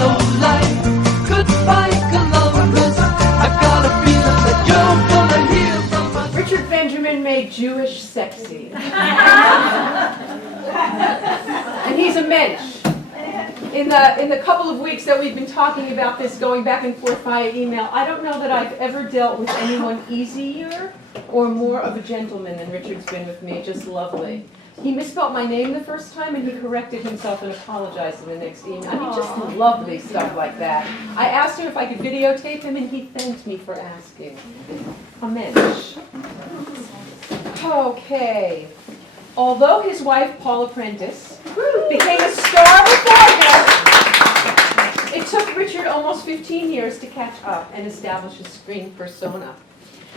hello life, goodbye Columbus. I've got a feeling that you're gonna hear from us. Richard Benjamin made Jewish sexy. And he's a mensch. In the couple of weeks that we've been talking about this, going back and forth via email, I don't know that I've ever dealt with anyone easier or more of a gentleman than Richard's been with me. Just lovely. He misspelled my name the first time, and he corrected himself and apologized in the next email. I mean, just lovely stuff like that. I asked him if I could videotape him, and he thanked me for asking. A mensch. Okay. Although his wife, Paula Prentiss, became a star before him, it took Richard almost 15 years to catch up and establish his screen persona.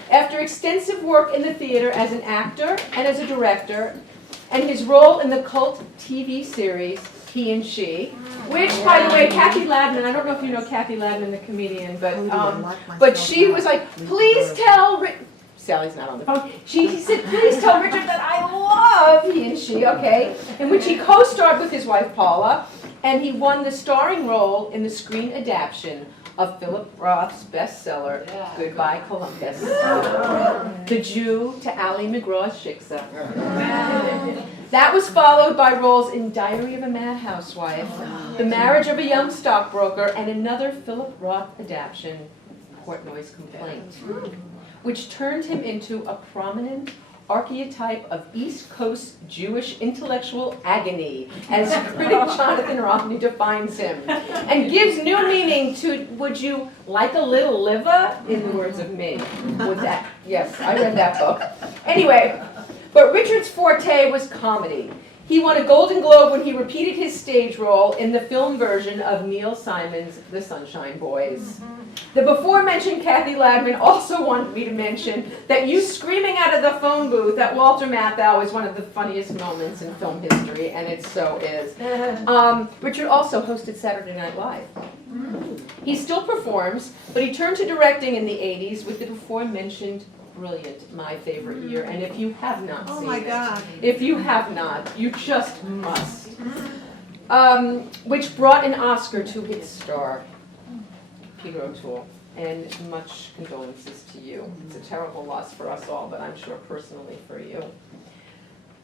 After extensive work in the theater as an actor and as a director, and his role in the cult TV series, He and She, which, by the way, Kathy Ladman, I don't know if you know Kathy Ladman, the comedian, but she was like, please tell Sally's not on the phone. She said, please tell Richard that I love He and She, okay? In which he co-starred with his wife, Paula, and he won the starring role in the screen adaptation of Philip Roth's bestseller, Goodbye Columbus. The Jew to Ally McGraw's Shiksa. That was followed by roles in Diary of a Mad Housewife, The Marriage of a Young Stockbroker, and another Philip Roth adaptation, Portnoy's Complaint, which turned him into a prominent archetype of East Coast Jewish intellectual agony, as critic Jonathan Romney defines him, and gives new meaning to Would You Like a Little Liver, in the words of me. With that, yes, I read that book. Anyway, but Richard's forte was comedy. He won a Golden Globe when he repeated his stage role in the film version of Neil Simon's The Sunshine Boys. The before-mentioned Kathy Ladman also wanted me to mention that you screaming out of the phone booth at Walter Matthau is one of the funniest moments in film history, and it so is. Richard also hosted Saturday Night Live. He still performs, but he turned to directing in the 80s with the before-mentioned brilliant My Favorite Year, and if you have not seen it, if you have not, you just must. Which brought an Oscar to his star, Peter O'Toole, and much condolences to you. It's a terrible loss for us all, but I'm sure personally for you.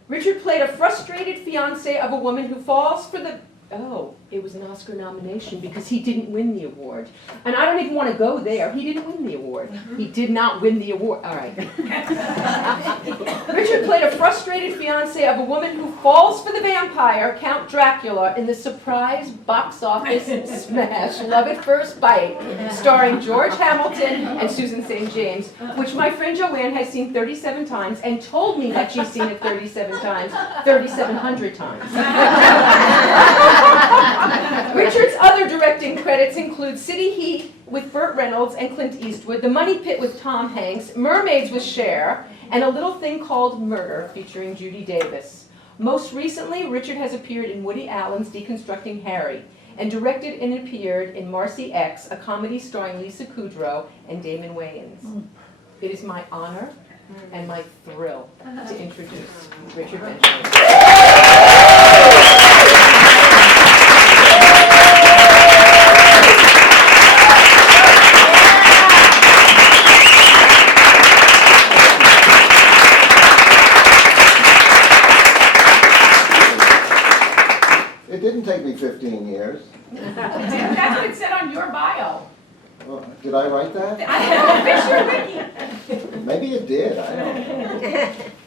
Richard played a frustrated fiancé of a woman who falls for the... Oh, it was an Oscar nomination because he didn't win the award. And I don't even want to go there. He didn't win the award. He did not win the award. All right. Richard played a frustrated fiancé of a woman who falls for the vampire, Count Dracula, in the surprise box office smash, Love at First Bite, starring George Hamilton and Susan St. James, which my friend Joanne has seen 37 times and told me that she's seen it 37 times, 3,700 times. Richard's other directing credits include City Heat with Burt Reynolds and Clint Eastwood, The Money Pit with Tom Hanks, Mermaids with Cher, and A Little Thing Called Murder featuring Judy Davis. Most recently, Richard has appeared in Woody Allen's Deconstructing Harry and directed and appeared in Marcy X, a comedy starring Lisa Kudrow and Damon Wayans. It is my honor and my thrill to introduce Richard Benjamin. It didn't take me 15 years. That's what it said on your bio. Well, did I write that? I have a picture of Vicki. Maybe it did. I don't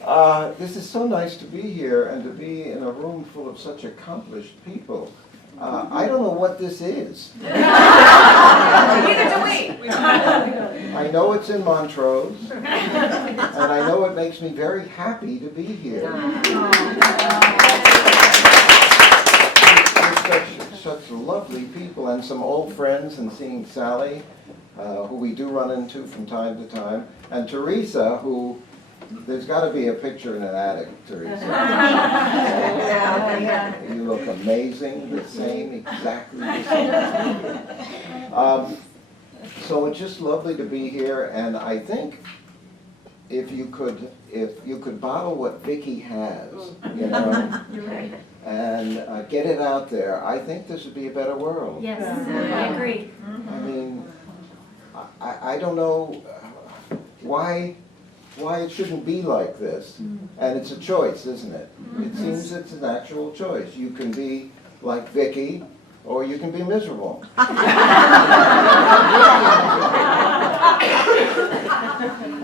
know. This is so nice to be here and to be in a room full of such accomplished people. I don't know what this is. Neither do we. I know it's in Montrose, and I know it makes me very happy to be here. Such lovely people and some old friends, and seeing Sally, who we do run into from time to time, and Teresa, who there's got to be a picture in an attic, Teresa. You look amazing, the same, exactly the same. So it's just lovely to be here, and I think if you could bottle what Vicki has, you know, and get it out there, I think this would be a better world. Yes, I agree. I mean, I don't know why it shouldn't be like this. And it's a choice, isn't it? It seems it's an actual choice. You can be like Vicki, or you can be miserable.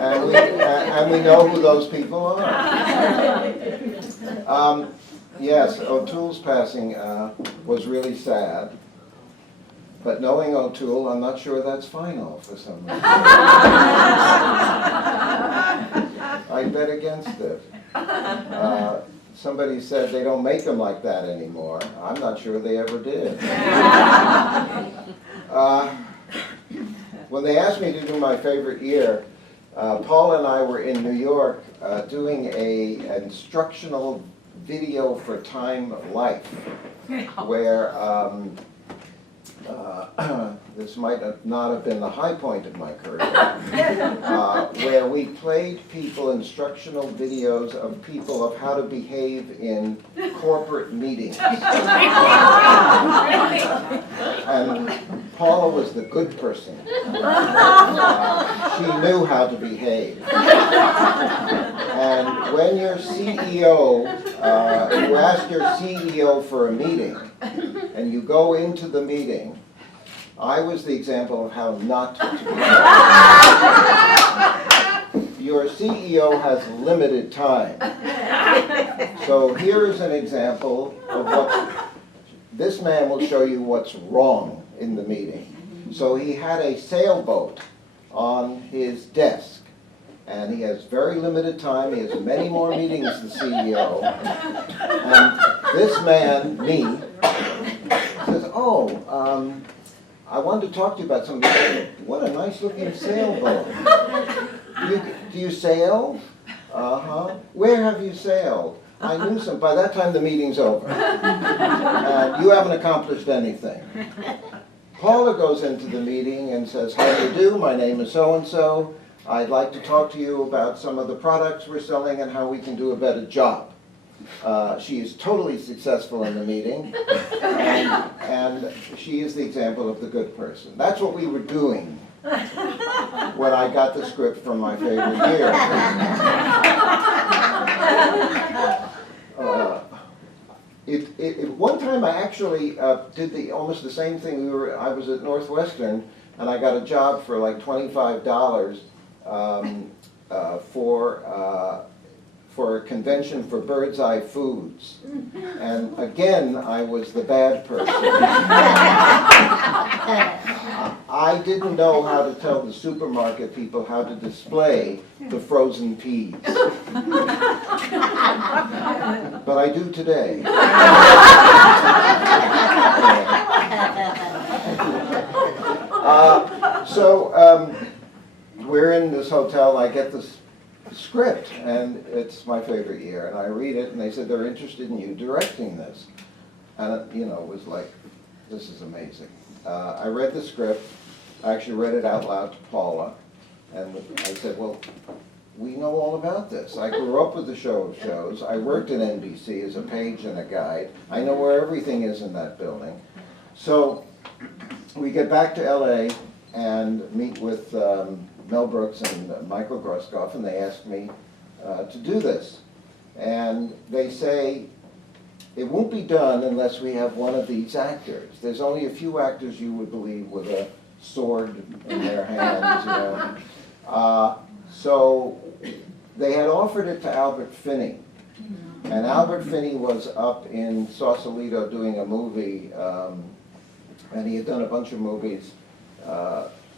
And we know who those people are. Yes, O'Toole's passing was really sad. But knowing O'Toole, I'm not sure that's final for some reason. I bet against it. Somebody said they don't make them like that anymore. I'm not sure they ever did. When they asked me to do my favorite year, Paul and I were in New York doing an instructional video for Time of Life, where this might not have been the high point of my career, where we played people instructional videos of people of how to behave in corporate meetings. And Paula was the good person. She knew how to behave. And when your CEO, you ask your CEO for a meeting, and you go into the meeting, I was the example of how not to behave. Your CEO has limited time. So here's an example of what, this man will show you what's wrong in the meeting. So he had a sailboat on his desk, and he has very limited time. He has many more meetings, the CEO. And this man, me, says, oh, I wanted to talk to you about something. What a nice looking sailboat. Do you sail? Uh-huh. Where have you sailed? I knew some. By that time the meeting's over. You haven't accomplished anything. Paula goes into the meeting and says, how do you do? My name is so-and-so. I'd like to talk to you about some of the products we're selling and how we can do a better job. She is totally successful in the meeting, and she is the example of the good person. That's what we were doing when I got the script from my favorite year. One time I actually did almost the same thing. I was at Northwestern, and I got a job for like $25 for a convention for Bird's Eye Foods. And again, I was the bad person. I didn't know how to tell the supermarket people how to display the frozen peas. But I do today. We're in this hotel, I get this script, and it's my favorite year, and I read it, and they said they're interested in you directing this. And it, it was like, this is amazing. I read the script. I actually read it out loud to Paula, and I said, well, we know all about this. I grew up with the show of shows. I worked at NBC as a page and a guide. I know where everything is in that building. So we get back to LA and meet with Mel Brooks and Michael Groskopf, and they asked me to do this. And they say, it won't be done unless we have one of these actors. There's only a few actors you would believe with a sword in their hands, So they had offered it to Albert Finney. And Albert Finney was up in Sausalito doing a movie, and he had done a bunch of movies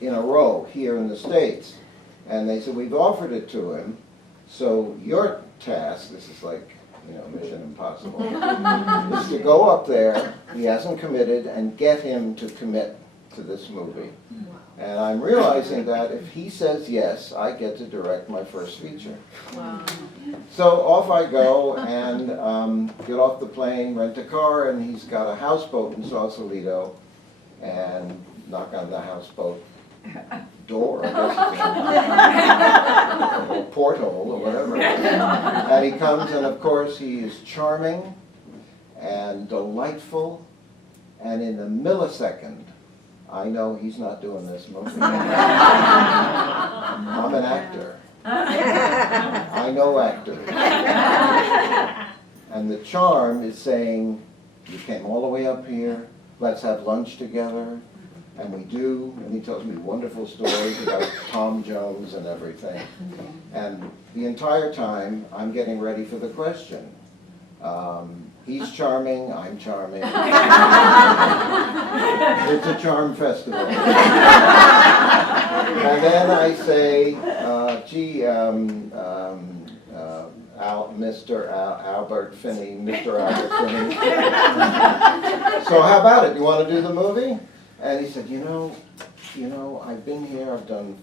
in a row here in the States. And they said, we've offered it to him, so your task, this is like, Mission Impossible, is to go up there, he hasn't committed, and get him to commit to this movie. And I'm realizing that if he says yes, I get to direct my first feature. Wow. So off I go and get off the plane, rent a car, and he's got a houseboat in Sausalito, and knock on the houseboat door, I guess, or porthole, or whatever. And he comes, and of course he is charming, and delightful, and in a millisecond, I know he's not doing this movie. I'm an actor. I know actors. And the charm is saying, you came all the way up here, let's have lunch together. And we do, and he tells me wonderful stories about Tom Jones and everything. And the entire time, I'm getting ready for the question. He's charming, I'm charming. It's a charm festival. And then I say, gee, Mr. Albert Finney, Mr. Albert Finney. So how about it? You want to do the movie? And he said, you know, I've been here, I've done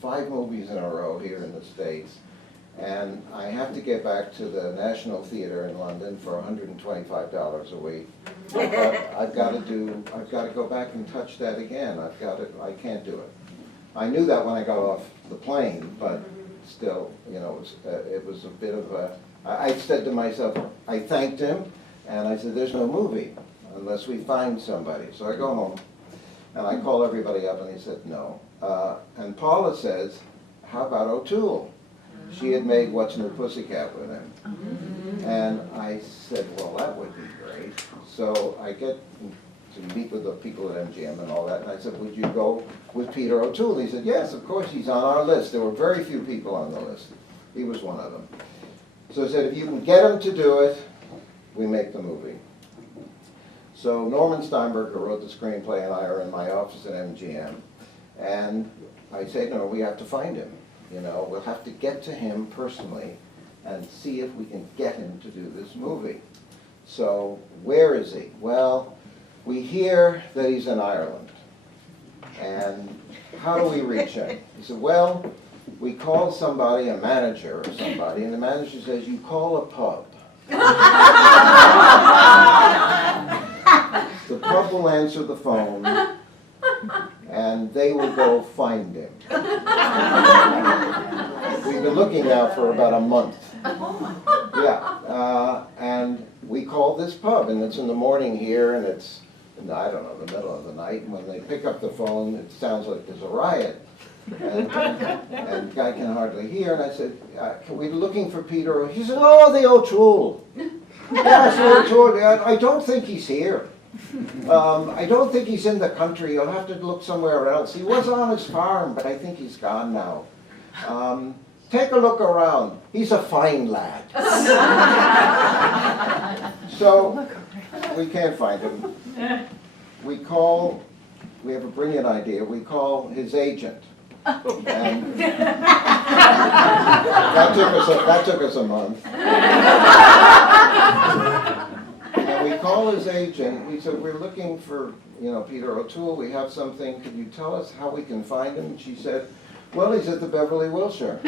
5 movies in a row here in the States, and I have to get back to the National Theatre in London for $125 a week. I've got to go back and touch that again. I can't do it. I knew that when I got off the plane, but still, it was a bit of a, I said to myself, I thanked him, and I said, there's no movie unless we find somebody. So I go home, and I call everybody up, and he said, no. And Paula says, how about O'Toole? She had made What's New Pussycat with him. And I said, well, that would be great. So I get to meet with the people at MGM and all that, and I said, would you go with Peter O'Toole? He said, yes, of course, he's on our list. There were very few people on the list. He was one of them. So I said, if you can get him to do it, we make the movie. So Norman Steinberg, who wrote the screenplay, and I are in my office at MGM, and I say, no, we have to find him. We'll have to get to him personally and see if we can get him to do this movie. So where is he? Well, we hear that he's in Ireland. And how do we reach him? He said, well, we call somebody, a manager or somebody, and the manager says, you call a pub. The pub will answer the phone, and they will go find him. We've been looking now for about a month. Yeah, and we call this pub, and it's in the morning here, and it's, I don't know, the middle of the night, and when they pick up the phone, it sounds like there's a riot. And the guy can hardly hear, and I said, we're looking for Peter. He said, oh, the O'Toole. Yes, O'Toole. I don't think he's here. I don't think he's in the country. You'll have to look somewhere else. He was on his farm, but I think he's gone now. Take a look around. He's a fine lad. So we can't find him. We have a brilliant idea. We call his agent. And that took us a month. And we call his agent. We said, we're looking for, Peter O'Toole. We have something. Could you tell us how we can find him? And she said, well, he's at the Beverly Wilshire.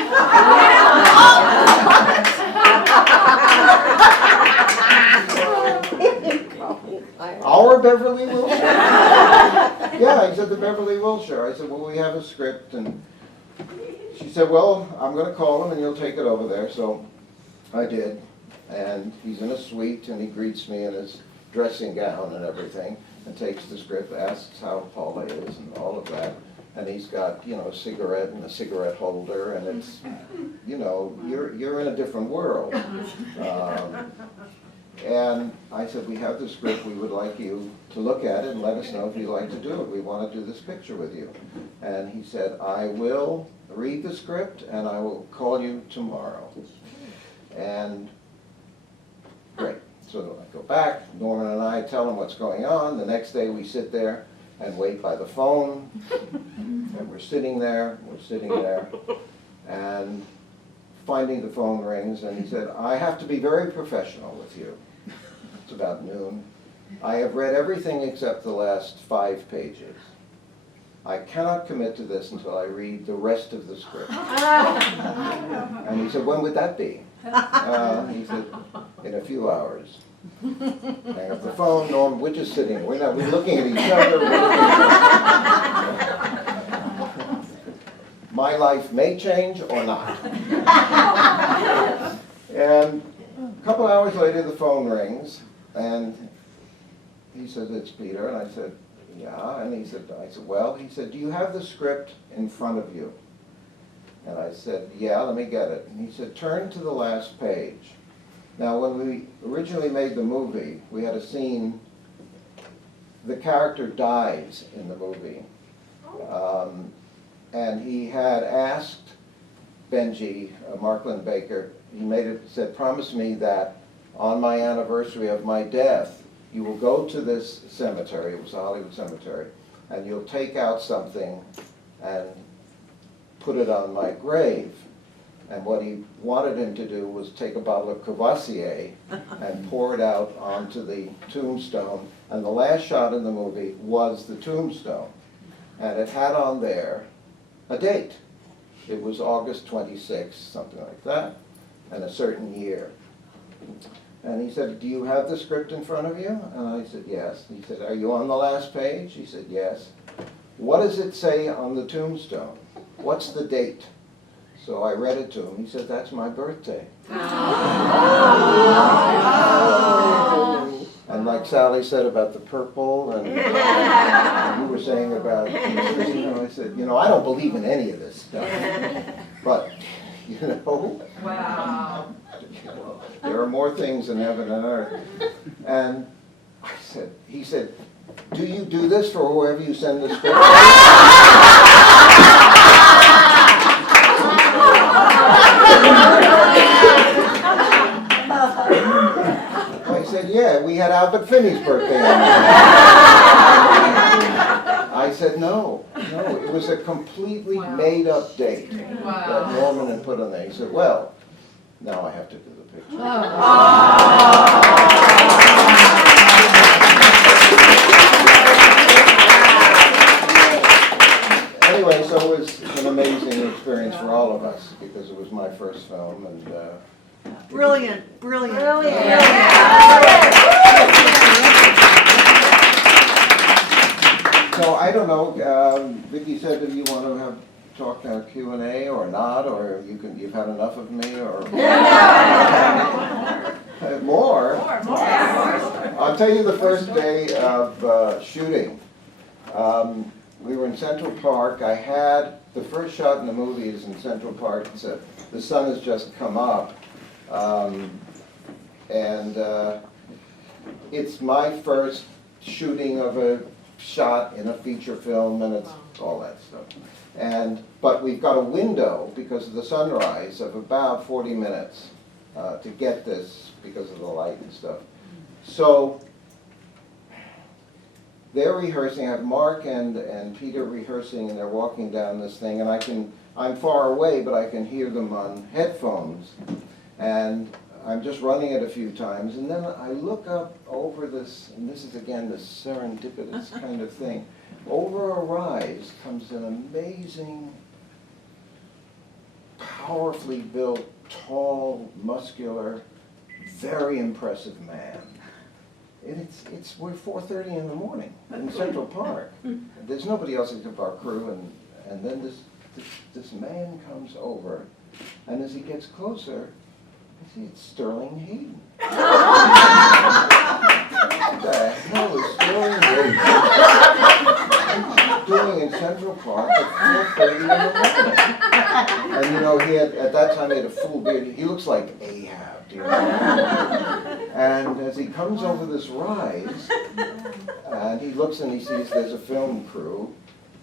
Our Beverly Wilshire? Yeah, he's at the Beverly Wilshire. I said, well, we have a script. And she said, well, I'm going to call him and you'll take it over there. So I did. And he's in a suite and he greets me in his dressing gown and everything and takes the script, asks how Paula is and all of that. And he's got, a cigarette and a cigarette holder, and it's, you're in a different world. And I said, we have the script, we would like you to look at it and let us know if you'd like to do it. We want to do this picture with you. And he said, I will read the script and I will call you tomorrow. And great. So I go back, Norman and I tell him what's going on. The next day we sit there and wait by the phone. And we're sitting there, and finally the phone rings, and he said, I have to be very professional with you. It's about noon. I have read everything except the last 5 pages. I cannot commit to this until I read the rest of the script. And he said, when would that be? He said, in a few hours. Hang up the phone, Norm, we're just sitting, we're looking at each other. My life may change or not. And a couple hours later the phone rings, And he said, it's Peter. And I said, yeah. And I said, well, he said, do you have the script in front of you? And I said, yeah, let me get it. And he said, turn to the last page. Now, when we originally made the movie, we had a scene, the character dies in the movie. And he had asked Benji, Mark Linn-Baker, he said, promise me that on my anniversary of my death, you will go to this cemetery, it was a Hollywood cemetery, and you'll take out something and put it on my grave. And what he wanted him to do was take a bottle of Courvoisier and pour it out onto the tombstone. And the last shot in the movie was the tombstone. And it had on there a date. It was August 26th, something like that, and a certain year. And he said, do you have the script in front of you? And I said, yes. He said, are you on the last page? He said, yes. What does it say on the tombstone? What's the date? So I read it to him. He said, that's my birthday. And like Sally said about the purple, and you were saying about, I said, I don't believe in any of this stuff. But, Wow. there are more things in heaven and earth. And he said, do you do this for whoever you send the script? I said, yeah, we had Albert Finney's birthday on I said, no, it was a completely made-up date that Norman had put on there. He said, well, now I have to do the picture. Anyway, so it was an amazing experience for all of us because it was my first film, and Brilliant. so I don't know. Vicki said, "Do you want to talk Q&A or not, or you've had enough of me, or more? I'll tell you the first day of shooting. We were in Central Park. The first shot in the movie is in Central Park. The sun has just come up. It's my first shooting of a shot in a feature film, and it's all that stuff. But we've got a window, because of the sunrise, of about 40 minutes to get this because of the light and stuff. So they're rehearsing. I have Mark and Peter rehearsing, and they're walking down this thing, and I'm far away, but I can hear them on headphones. And I'm just running it a few times, and then I look up over this, and this is again this serendipitous kind of thing. Over a rise comes an amazing, powerfully built, tall, muscular, very impressive man. And we're 4:30 in the morning in Central Park. There's nobody else except our crew, and then this man comes over, and as he gets closer, I see it's Sterling Hayden. What the hell is Sterling Hayden doing in Central Park at 4:30 in the morning? And at that time he had a full beard. He looks like Ahab, And as he comes over this rise, and he looks and he sees there's a film crew,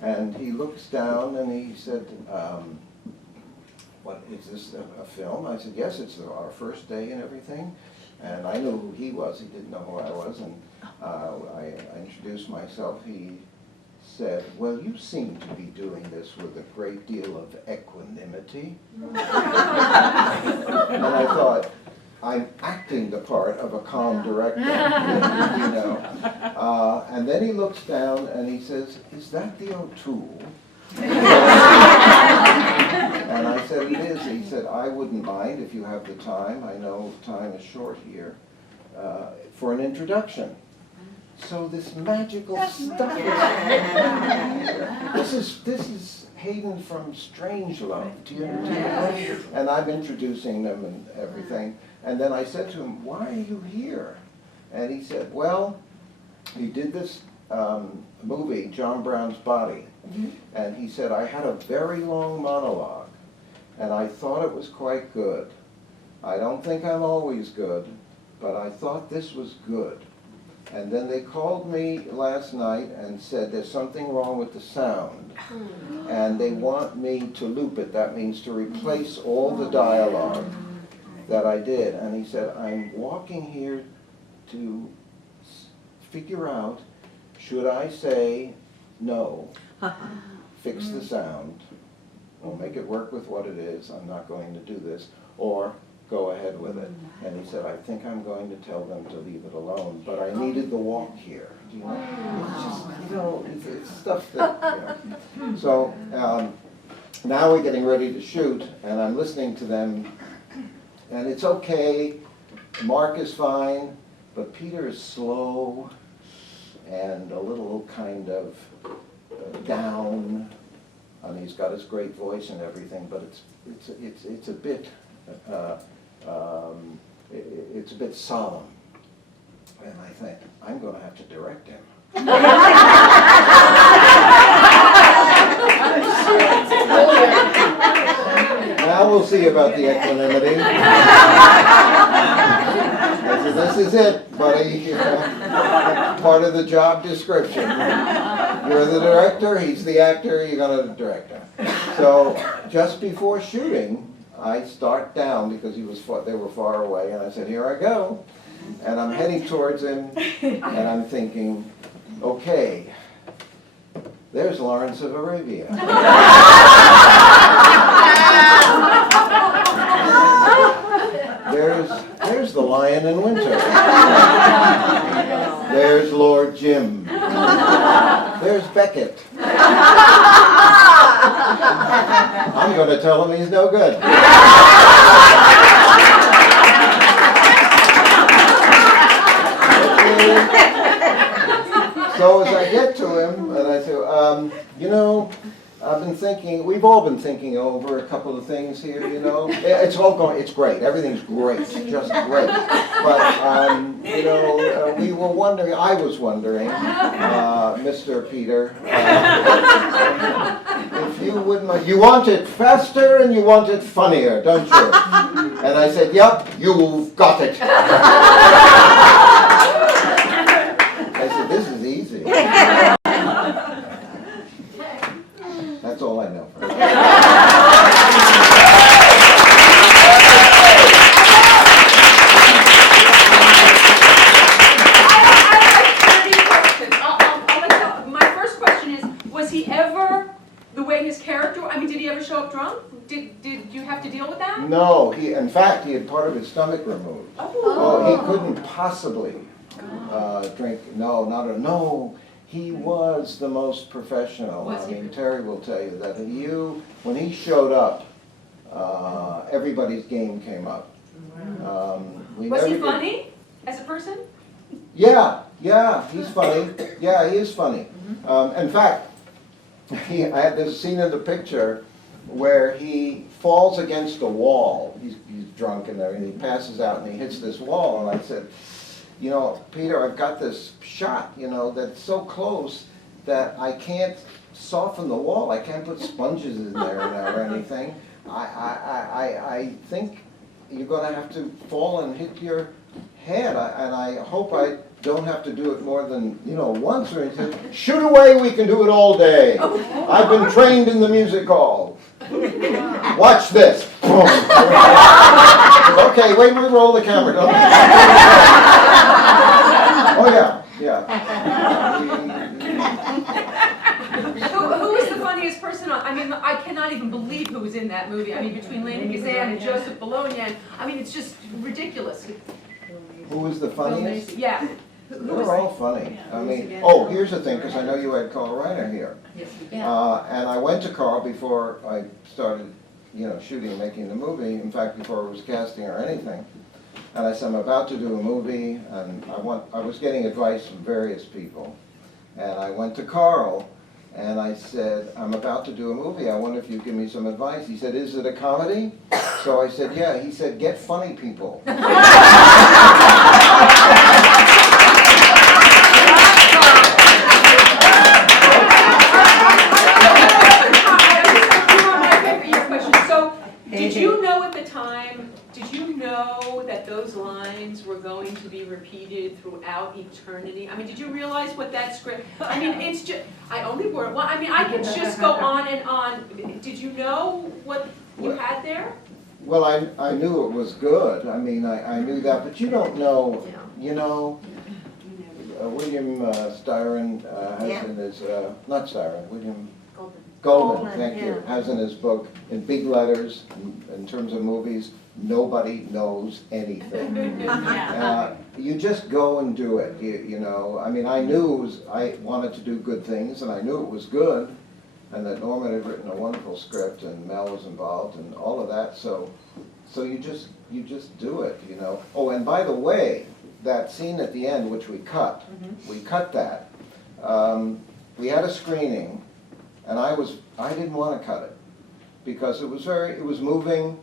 and he looks down and he said, what, is this a film? I said, yes, it's our first day and everything. And I knew who he was. He didn't know who I was. And I introduced myself. He said, well, you seem to be doing this with a great deal of equanimity. And I thought, I'm acting the part of a calm director, And then he looks down and he says, is that the O'Toole? And I said, it is. He said, I wouldn't mind if you have the time. I know time is short here. For an introduction. So this magical stuff is This is Hayden from Strangelove. Do you know? And I'm introducing them and everything. And then I said to him, why are you here? And he said, well, he did this movie, John Brown's Body. And he said, I had a very long monologue, and I thought it was quite good. I don't think I'm always good, but I thought this was good. And then they called me last night and said there's something wrong with the sound, and they want me to loop it. That means to replace all the dialogue that I did. And he said, I'm walking here to figure out, should I say no, fix the sound, or make it work with what it is, I'm not going to do this, or go ahead with it. And he said, I think I'm going to tell them to leave it alone, but I needed the walk here. Do you know? It's just, you know, it's stuff that, you know. So now we're getting ready to shoot, and I'm listening to them, and it's okay, Mark is fine, but Peter is slow and a little kind of down, and he's got his great voice and everything, but it's a bit it's a bit solemn. And I think, I'm going to have to direct him. Now we'll see about the equanimity. I said, this is it, buddy. Part of the job description. You're the director, he's the actor, you're going to direct him. So just before shooting, I start down because they were far away, and I said, here I go. And I'm heading towards him, and I'm thinking, okay, there's Lawrence of Arabia. There's the Lion in Winter. There's Lord Jim. There's Beckett. I'm going to tell him he's no good. So as I get to him, and I say, you know, I've been thinking, we've all been thinking over a couple of things here, you know. It's all going, it's great, everything's great, just great. But, you know, we were wondering, I was wondering, Mr. Peter, if you wouldn't, you want it faster and you want it funnier, don't you? And I said, yep, you've got it. I said, this is easy. That's all I know. My first question is, was he ever the way his character, I mean, did he ever show up drunk? Did you have to deal with that? No, in fact, he had part of his stomach removed. Oh, he couldn't possibly drink, no. He was the most professional. I mean, Terry will tell you that when he showed up, everybody's game came up. Was he funny as a person? Yeah, he's funny. Yeah, he is funny. In fact, I had this scene in the picture where he falls against a wall. He's drunk and everything. He passes out and he hits this wall. And I said, you know, Peter, I've got this shot, you know, that's so close that I can't soften the wall. I can't put sponges in there or anything. I think you're going to have to fall and hit your head. And I hope I don't have to do it more than, you know, once or anything. Shoot away, we can do it all day. I've been trained in the music hall. Watch this. Boom. Okay, wait, we roll the camera. Oh, yeah. Who is the funniest person on? I mean, I cannot even believe who was in that movie. I mean, between Linn-Baker and Joseph Bologna, and I mean, it's just ridiculous. Who was the funniest? Yeah. They're all funny. I mean, here's the thing, because I know you had Carl Reiner here. And I went to Carl before I started, you know, shooting, making the movie. In fact, before it was casting or anything. And I said, I'm about to do a movie, and I was getting advice from various people. And I went to Carl, and I said, I'm about to do a movie. I wonder if you give me some advice. He said, is it a comedy? So I said, yeah. He said, get funny people. be repeated throughout eternity? I mean, did you realize what that script, I mean, it's just, I only word, well, I mean, I could just go on and on. Did you know what you had there? Well, I knew it was good. I mean, I knew that, but you don't know, you know, William Styron has in his, not Styron, William Golden, thank you, has in his book, in big letters, in terms of movies, nobody knows anything. You just go and do it, you know. I mean, I knew I wanted to do good things, and I knew it was good, and that Norman had written a wonderful script, and Mel was involved, and all of that, so you just do it, you know. Oh, and by the way, that scene at the end, which we cut that. We had a screening, and I didn't want to cut it because it was moving,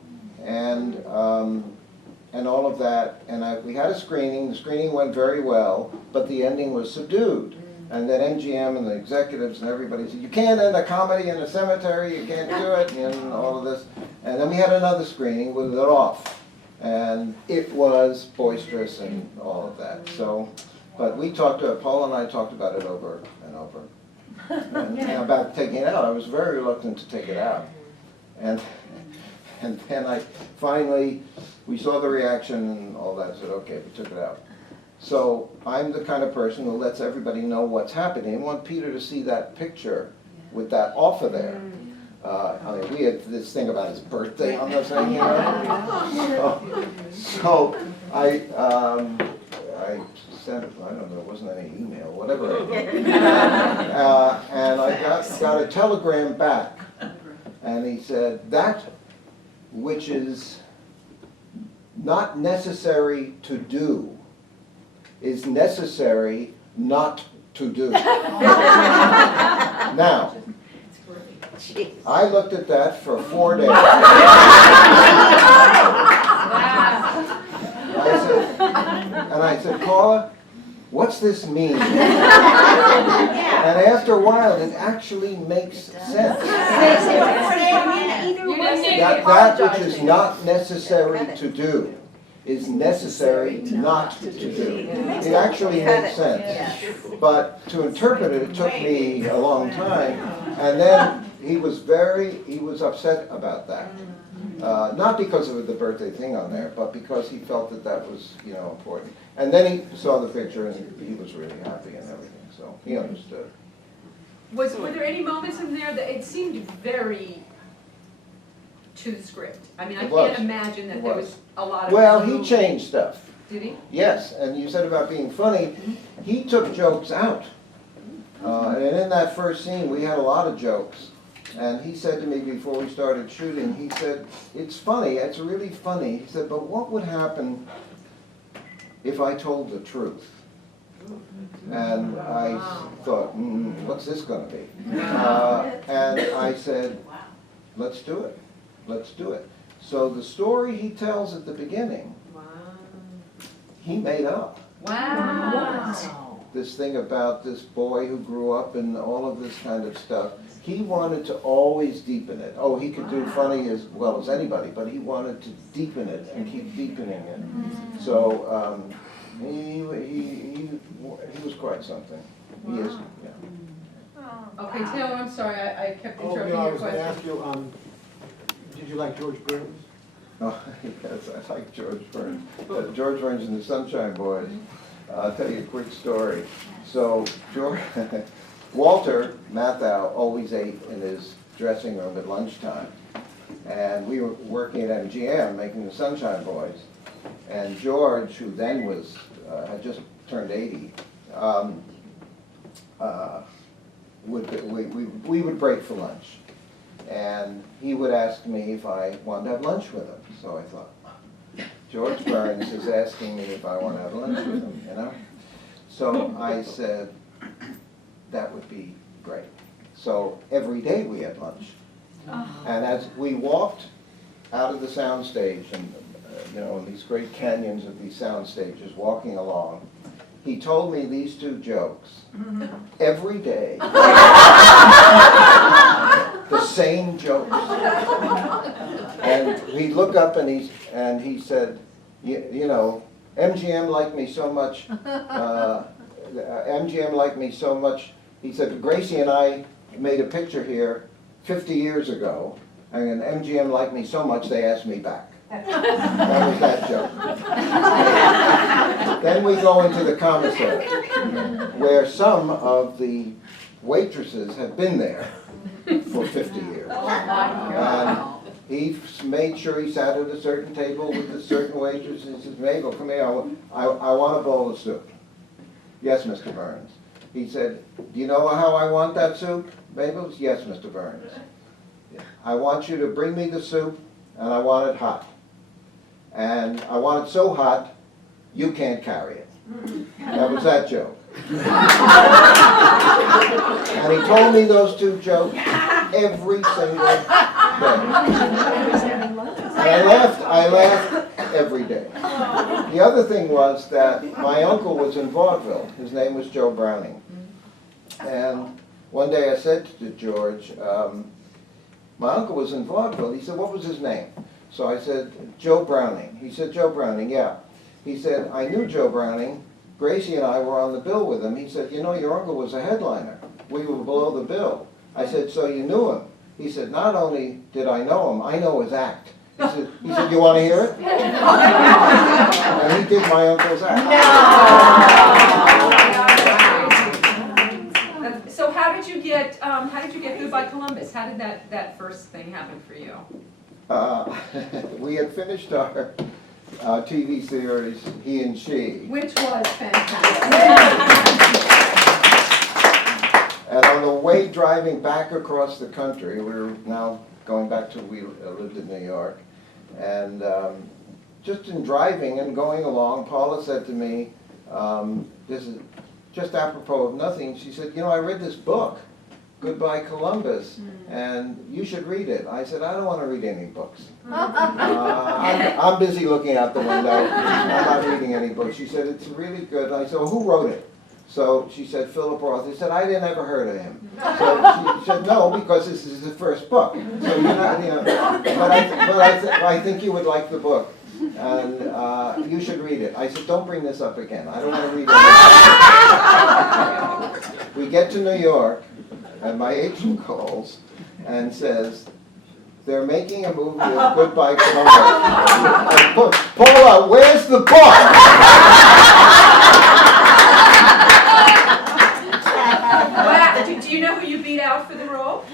and all of that. And we had a screening. The screening went very well, but the ending was subdued. And then MGM and the executives and everybody said, "You can't end a comedy in a cemetery. You can't do it," and all of this. And then we had another screening with it off, and it was boisterous and all of that. So, but Paula and I talked about it over and over. And about taking it out. I was very reluctant to take it out. And then we saw the reaction and all that, said, okay, we took it out. So I'm the kind of person who lets everybody know what's happening. I want Peter to see that picture with that off of there. I mean, we had this thing about his birthday on the thing, you know? So I sent, I don't know, there wasn't any email, whatever. And I got a telegram back, and he said, "That which is not necessary to do is necessary not to do." Now, I looked at that for 4 days. I said, "Paula, what's this mean?" And after a while, it actually makes sense. That which is not necessary to do is necessary not to do. It actually makes sense. But to interpret it, it took me a long time. And then he was upset about that. Not because of the birthday thing on there, but because he felt that was, you know, important. And then he saw the picture and he was really happy and everything, so he understood. Were there any moments in there that it seemed very to the script? I mean, I can't imagine that there was a lot of... Well, he changed stuff. Did he? Yes, and you said about being funny, he took jokes out. And in that first scene, we had a lot of jokes. And he said to me before we started shooting, he said, "It's funny, it's really funny." He said, "But what would happen if I told the truth?" And I thought, what's this going to be? And I said, let's do it. Let's do it. So the story he tells at the beginning, he made up. Wow. This thing about this boy who grew up and all of this kind of stuff. He wanted to always deepen it. Oh, he could do funny as well as anybody, but he wanted to deepen it and keep deepening it. So he was quite something. He is, yeah. Okay, Taylor, I'm sorry, I kept interrupting I your was going to question. ask you, did you like George Burns? Oh, yes, I like George Burns. George Burns and the Sunshine Boys. I'll tell you a quick story. So Walter Matthau always ate in his dressing room at lunchtime. And we were working at MGM making the Sunshine Boys. And George, who then had just turned 80, we would break for lunch. And he would ask me if I wanted to have lunch with him. So I thought, George Burns is asking me if I want to have lunch with him, you know? So I said, that would be great. So every day we had lunch. And as we walked out of the sound stage, and you know, in these great canyons of these sound stages, walking along, he told me these two jokes every day. The same jokes. And he'd look up and he said, you know, MGM liked me so much, MGM liked me so much, he said, Gracie and I made a picture here 50 years ago, and MGM liked me so much they asked me back. That was that joke. Then we go into the commissary, where some of the waitresses have been there for 50 years. And he made sure he sat at a certain table with a certain waitress, and he says, Mabel, come here, I want a bowl of soup. Yes, Mr. Burns. He said, do you know how I want that soup, Mabel? Yes, Mr. Burns. I want you to bring me the soup, and I want it hot. And I want it so hot, you can't carry it. That was that joke. And he told me those two jokes every single day. And I laughed every day. The other thing was that my uncle was in vaudeville. His name was Joe Browning. And one day I said to George, my uncle was in vaudeville. He said, what was his name? So I said, Joe Browning. He said, Joe Browning, yeah. He said, I knew Joe Browning. Gracie and I were on the bill with him. He said, you know, your uncle was a headliner. We were below the bill. I said, so you knew him? He said, not only did I know him, I know his act. He said, you want to hear it? And he did my uncle's act. No. So how did you get Goodbye Columbus? How did that first thing happen for you? We had finished our TV series, He and She. Which was fantastic. And on the way driving back across the country, we were now going back to, we lived in New York, and just in driving and going along, Paula said to me, this is just apropos of nothing, she said, you know, I read this book, Goodbye Columbus, and you should read it. I said, I don't want to read any books. I'm busy looking out the window. I'm not reading any books. She said, it's really good. I said, well, who wrote it? So she said, Philip Roth. I said, I didn't ever heard of him. So she said, no, because this is his first book. So you're not, you know, but I think you would like the book. And you should read it. I said, don't bring this up again. I don't want to read it. We get to New York, and my agent calls and says, they're making a movie of Goodbye Columbus. Paula, where's the book? Do you know who you beat out for the role?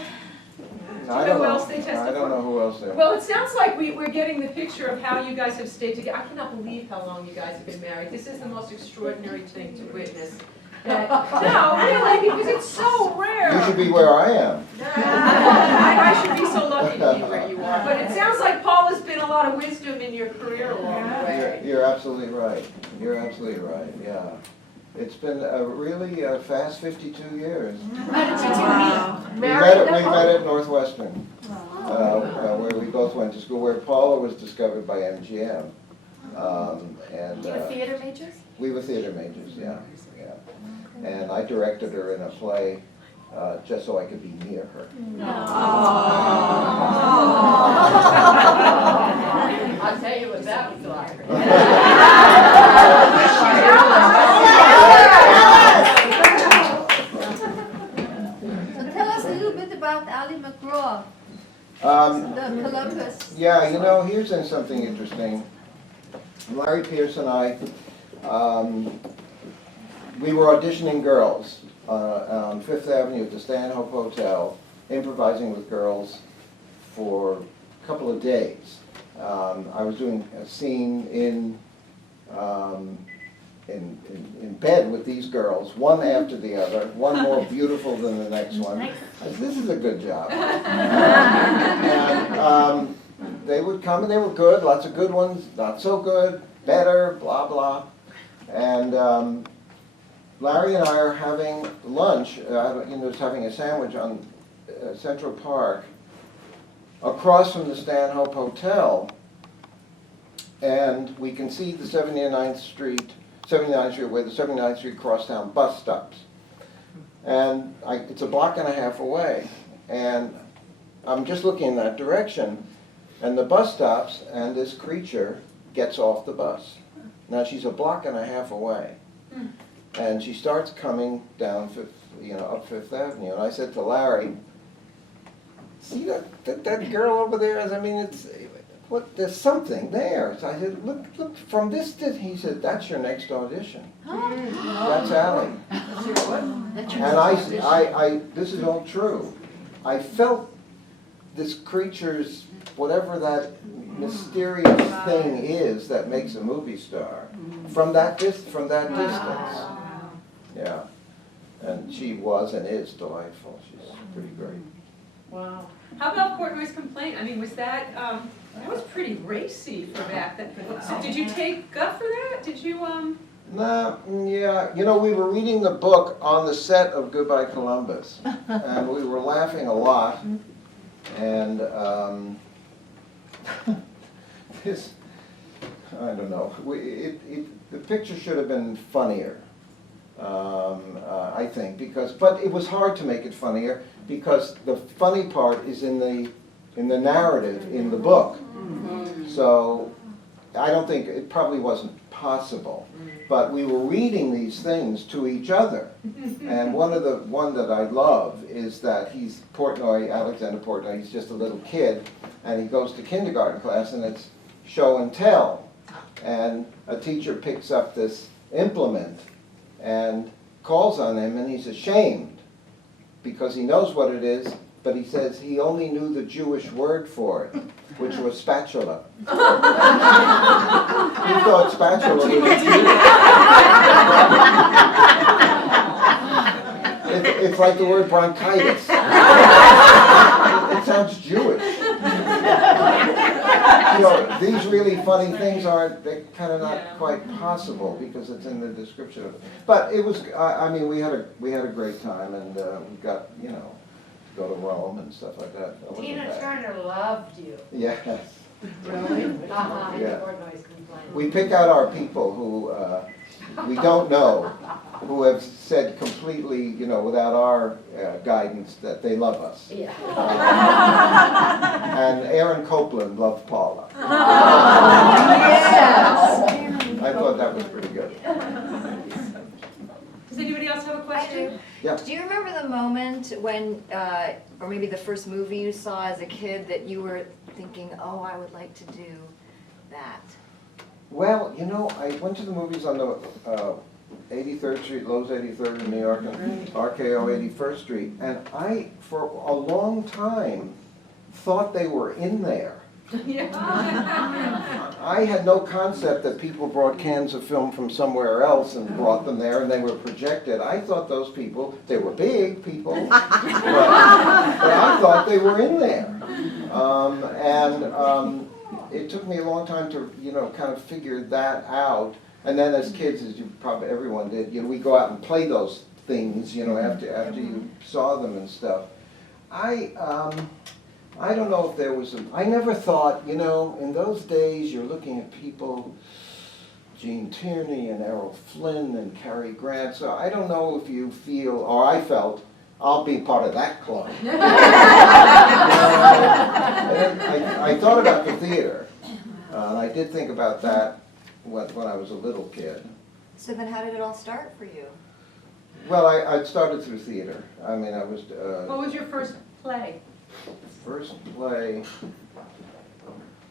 I don't who know. else they tested I don't for? know who else they are. Well, it sounds like we're getting the picture of how you guys have stayed together. I cannot believe how long you guys have been married. This is the most extraordinary thing to witness. No, really, because it's so rare. You should be where I am. I should be so lucky to be where you are. But it sounds like Paula's been a lot of wisdom in your career along the way. You're absolutely right. You're absolutely right, yeah. It's been a really fast 52 years. How did you two meet? We met at Northwestern, where we both went to school, where Paula was discovered by MGM. And You were theater majors? we were theater majors, yeah. And I directed her in a play just so I could be near her. I'll tell you what that was like. So tell us a little bit about Ally McGraw, the Columbus. Yeah, you know, here's something interesting. Larry Pierce and I, we were auditioning girls on Fifth Avenue at the Stanhope Hotel, improvising with girls for a couple of days. I was doing a scene in bed with these girls, one after the other, one more beautiful than the next one. I said, this is a good job. And they would come and they were good, lots of good ones, not so good, better, blah, blah. And Larry and I are having lunch, just having a sandwich on Central Park, across from the Stanhope Hotel, and we can see the 79th Street where the 79th Street crosstown bus stops. And it's a block and a half away, and I'm just looking in that direction, and the bus stops, and this creature gets off the bus. Now she's a block and a half away. And she starts coming down up Fifth Avenue. And I said to Larry, see that girl over there? I mean, there's something there. So I said, look, from this distance. He said, that's your next audition. That's Allie. And this is all true. I felt this creature's, whatever that mysterious thing is that makes a movie star, from that distance. Yeah. And she was and is delightful. She's pretty great. Wow. How about Portnoy's Complaint? I mean, was that was pretty racy for that. So did you take guff for that? Did you Nah, yeah. You know, we were reading the book on the set of Goodbye Columbus, and we were laughing a lot. And this, I don't know. The picture should have been funnier, I think, but it was hard to make it funnier because the funny part is in the narrative in the book. So I don't think it probably wasn't possible. But we were reading these things to each other. And one that I love is that Alexander Portnoy, he's just a little kid, and he goes to kindergarten class, and it's show and tell. And a teacher picks up this implement and calls on him, and he's ashamed because he knows what it is, but he says he only knew the Jewish word for it, which was spatula. He thought spatula was it's like the word bronchitis. It sounds Jewish. These really funny things they're kind of not quite possible because it's in the description of it. But it was, I mean, we had a great time, and we got, go to Rome and stuff like that. Tina Turner loved you. Yes. Really? Yeah. We pick out our people who we don't know, who have said completely, without our guidance, that they love us. Yeah. And Aaron Copland loved Paula. Yes. I thought that was pretty good. Does anybody else have a question? Yeah. Do you remember the moment when, or maybe the first movie you saw as a kid that you were thinking, oh, I would like to do that? Well, I went to the movies on the 83rd Street, Lowe's 83rd in New York, and RKO 81st Street, and I, for a long time, thought they were in there. I had no concept that people brought cans of film from somewhere else and brought them there and they were projected. I thought those people, they were big people, but I thought they were in there. It took me a long time to, kind of figure that out. And then as kids, as everyone did, we go out and play those things, after you saw them and stuff. I don't know if there was I never thought, in those days you're looking at people, Gene Tierney and Errol Flynn and Cary Grant, so I don't know if you feel, or I felt, I'll be part of that club. I thought about the theater, and I did think about that when I was a little kid. So then how did it all start for you? Well, I started through theater. I mean, I was... What was your first play? First play,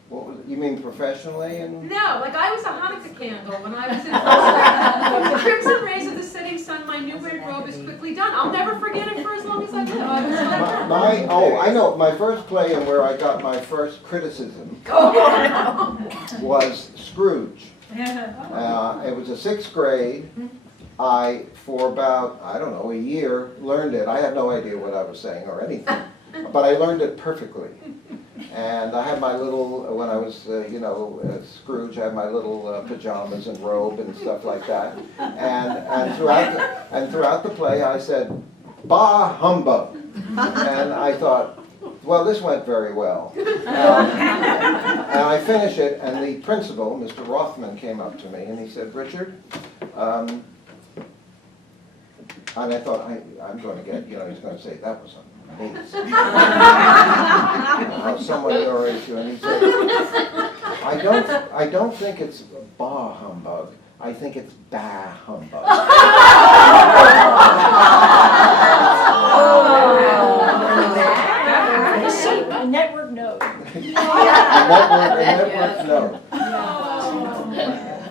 what was it? You mean professionally? No, like I was a Hanukkah candle when I was in the crimson rays of the setting sun, my new red robe is quickly done. I'll never forget it for as long as I live. I know, my first play and where I got my first criticism was Scrooge. It was a 6th grade. I, for about, I don't know, a year, learned it. I had no idea what I was saying or anything. But I learned it perfectly. And I had my little, when I was, Scrooge, I had my little pajamas and robe and stuff like that. And throughout the play, I said, "Bah humbug." And I thought, well, this went very well. And I finished it, and the principal, Mr. Rothman, came up to me, and he said, "Richard," and I thought, I'm going to get, he's going to say, "That was amazing." Someone your age, and he said, I don't think it's bah humbug. I think it's bah humbug. A network note. A network note.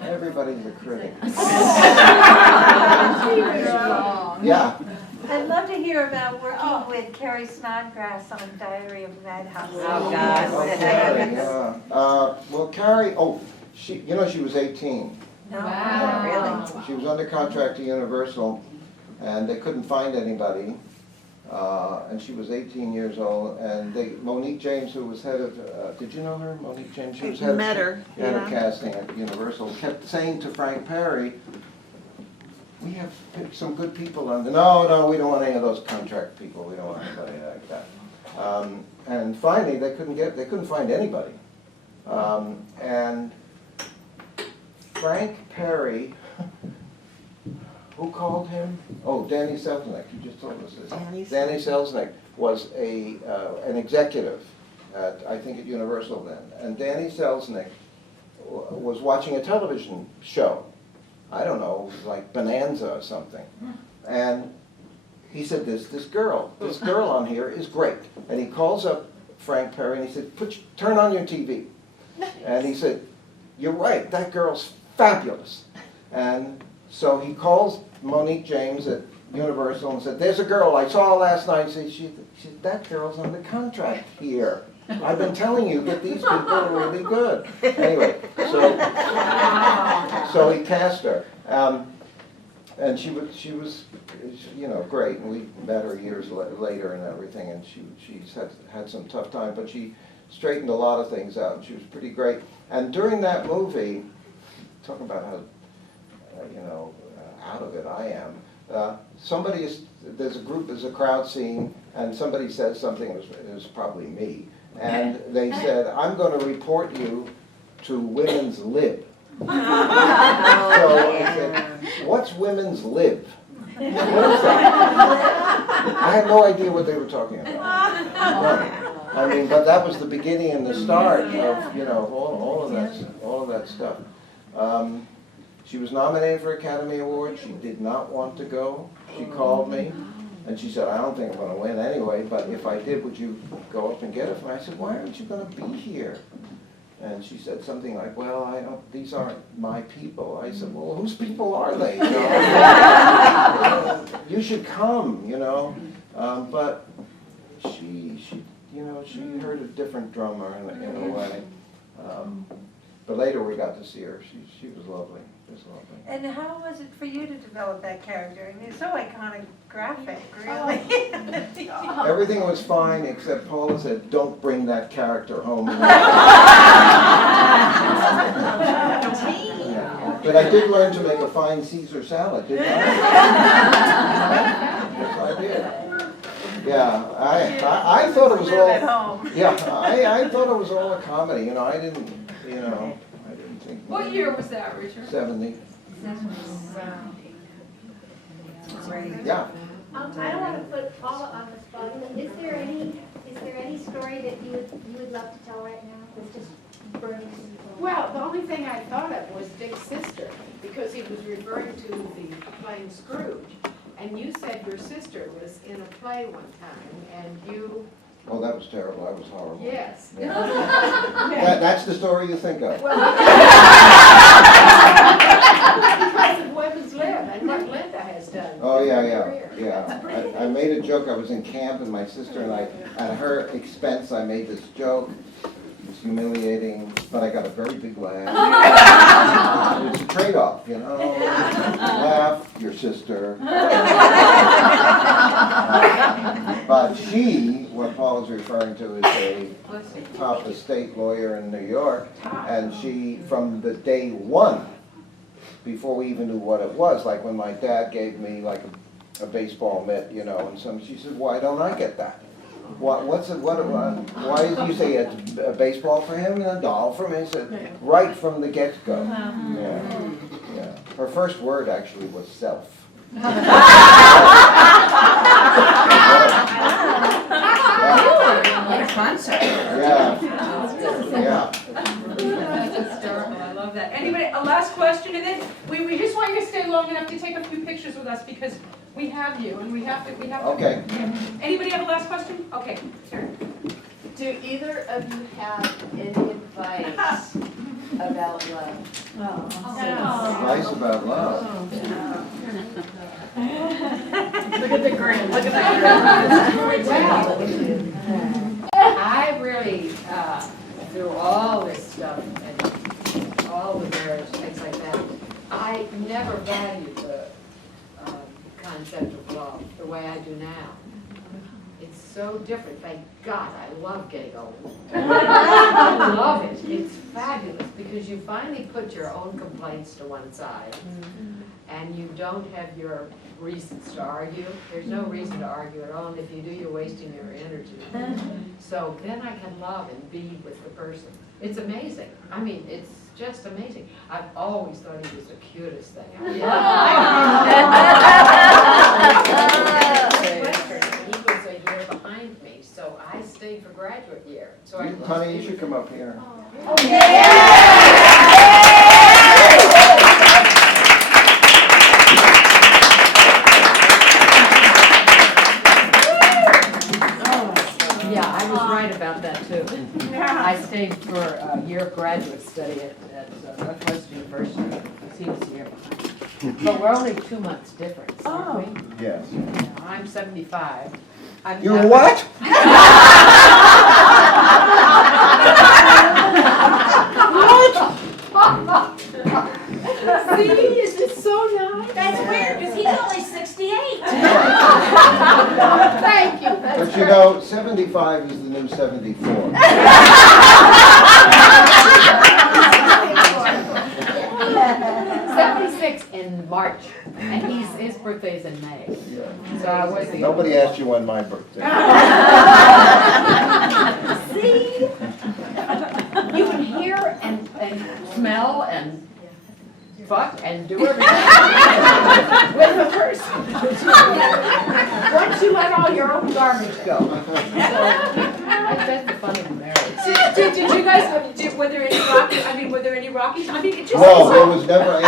Everybody's a critic. Yeah. I'd love to hear about working with Carrie Snodgrass on Diary of a Madhouse. Oh, God. Oh, Carrie, yeah. Well, Carrie, she was 18. No, Wow. really. She was under contract to Universal, and they couldn't find anybody. And she was 18 years old, and Monique James, who was head of, did you know her, Monique James? She was head Met her, head of yeah. casting at Universal, kept saying to Frank Perry, we have picked some good people on the, no, we don't want any of those contract people, we don't want anybody like that. And finally, they couldn't find anybody. And Frank Perry, who called him? Oh, Danny Selznick, you just told us this. Danny Selznick was an executive I think at Universal then. And Danny Selznick was watching a television show. I don't know, it was like Bonanza or something. And he said, this girl on here is great. And he calls up Frank Perry and he said, turn on your TV. And he said, you're right, that girl's fabulous. And so he calls Monique James at Universal and said, there's a girl I saw last night. She said, that girl's under contract here. I've been telling you that these people are really good. Anyway, so he cast her. And she was, you know, great. And we met her years later and everything. And she's had some tough time, but she straightened a lot of things out. And she was pretty great. And during that movie, talking about how, you know, out of it I am. There's a crowd scene, and somebody says something, it was probably me, and they said, I'm going to report you to Women's Lib. So I said, what's Women's Lib? What is that? I had no idea what they were talking about. Right. I mean, but that was the beginning and the start of, you know, all of that stuff. She was nominated for Academy Award. She did not want to go. She called me, and she said, I don't think I'm going to win anyway, but if I did, would you go up and get it? And I said, why aren't you going to be here? And she said something like, well, these aren't my people. I said, well, whose people are they? You know? You should come, you know. But she heard a different drummer in a way. But later we got to see her. She was lovely. And how was it for you to develop that character? I mean, it's so iconographic, really. Everything was fine except Paula said, don't bring that character home. Yeah. But I did learn to make a fine Caesar salad, didn't I? Yes, I did. Yeah, I thought it was all. Yeah, I thought it was all a comedy. You know, I didn't think. What year was that, Richard? 70. Yeah. I don't want to put Paula on the spot, but is there any story that you would love to tell right now that's just burning in your soul? Well, the only thing I thought of was Dick's sister, because he was referring to the playing Scrooge. And you said your sister was in a play one time, and you... Oh, that was terrible. That was horrible. Yes. Yeah. That's the story you think of. Well, because of Women's Lib and what Linda has done. Oh, yeah. I made a joke. I was in camp, and my sister and I, at her expense, I made this joke. It was humiliating, but I got a very big laugh. It was a trade-off, you know. Laugh, your sister. But she, what Paul is referring to, is a top estate lawyer in New York, and she, from the day one, before we even knew what it was, like when my dad gave me like a baseball mitt, you know, and she said, why don't I get that? Why did you say it's a baseball for him and a doll for me? I said, right from the get-go. Yeah. Her first word actually was self. Concert. Yeah. hysterical, I love that. Anybody, a last question, and then we just want you to stay long enough to take a few pictures with us because we have you and we have to. Okay. Anybody have a last question? Okay, Karen. Do either of you have any advice about love? Advice about love. Look at the grin, look at I really, through all this stuff and all the marriage, things like that, I never valued the concept of love the way I do now. It's so different. Thank God, I love getting old. I love it. It's fabulous because you finally put your own complaints to one side and you don't have your reasons to argue. There's no reason to argue at all, and if you do, you're wasting your energy. So then I can love and be with the person. It's amazing. I mean, it's just amazing. I've always thought he was the cutest thing. He was a year behind me, so I stayed for graduate year. So Honey, you should come up here. Yeah, I was right about that too. I stayed for a year of graduate study at Northwestern University. He was a year behind. But we're only 2 months difference, aren't we? Yes. I'm 75. You're what? See, is this so nice? That's weird, because he's only 68. Thank you. But you know, 75 is the new 74. 76 in March, and his birthday's in May. So I was the Nobody asked you when my birthday. See? You can hear and smell and fuck and do everything with the person. Once you let all your own garbage go. So, I bet the fun of marriage. Did you guys have, were there any Rockies? I mean, were there any Rockies? I mean, it just. No, there was never any.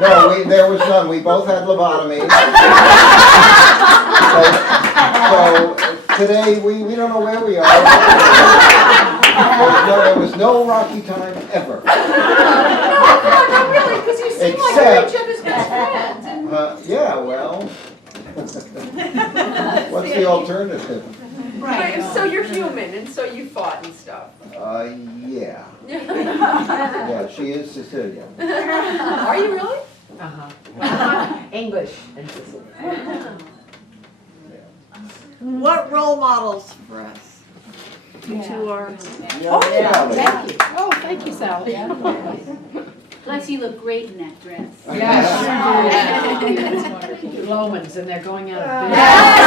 No, there was none. We both had lobotomies. So today, we don't know where we are. There was no Rocky time ever. No, not really, because you seem like you're each other's best friends. Yeah, well. What's the alternative? Right. So you're human, and so you fought and stuff. Yeah. Yeah, she is Sicilian. Are you really? Uh-huh. English and Sicilian. What role models for us? You two are. Oh, yeah. Thank you. Oh, thank you, Sally. Plus, you look great in that dress. Yes. Lomans, and they're going out of business.